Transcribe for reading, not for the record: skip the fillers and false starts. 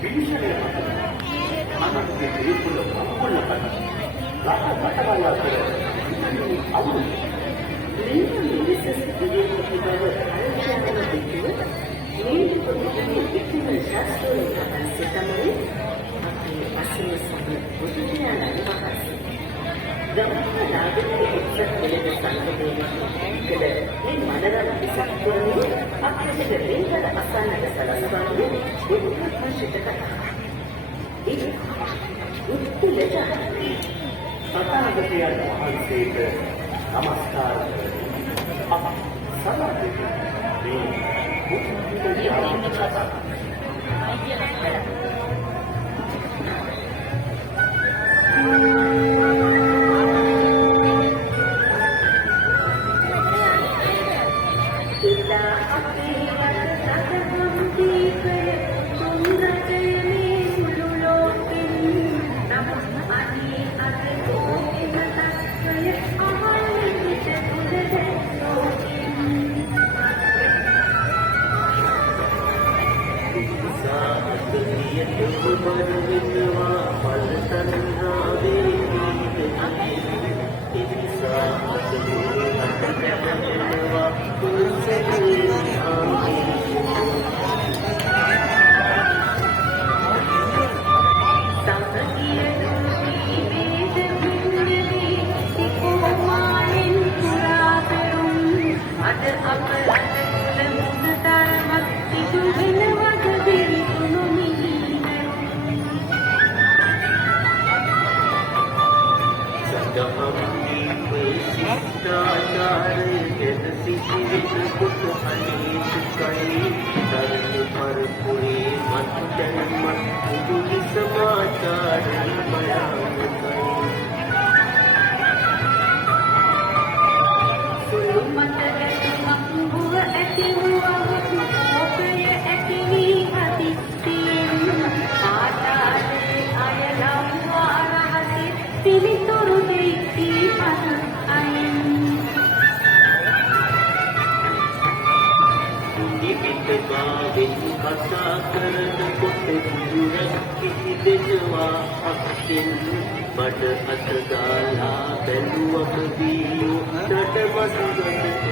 පිළිසරේ අනන්තයේ පිළිකුල මම්කොල්ල කරන රට රටවල් අතර අවුල් මේ විශේෂ විදිහට ආයෝජනය දෙකේ මේ පොදුනේ ඉතිම ශාස්ත්‍රීය කතාවේ අපේ අසල සම්බ බුදුදහම වහන්සේ දවල්ලාදී එක්සත් වෙලෙද සංකේතයේ මේ මනරම් විසක්කෝනේ අපේ දෙවියන් අසන්නට සලස්වන්නේ උත්පත්තියට කතා. ඒ උත්තුලට සතාගතයන් වහන්සේට නමස්කාර අප සමාධි මේ උත්තුලියාවට කතා. But at the gala, then you are the view, that was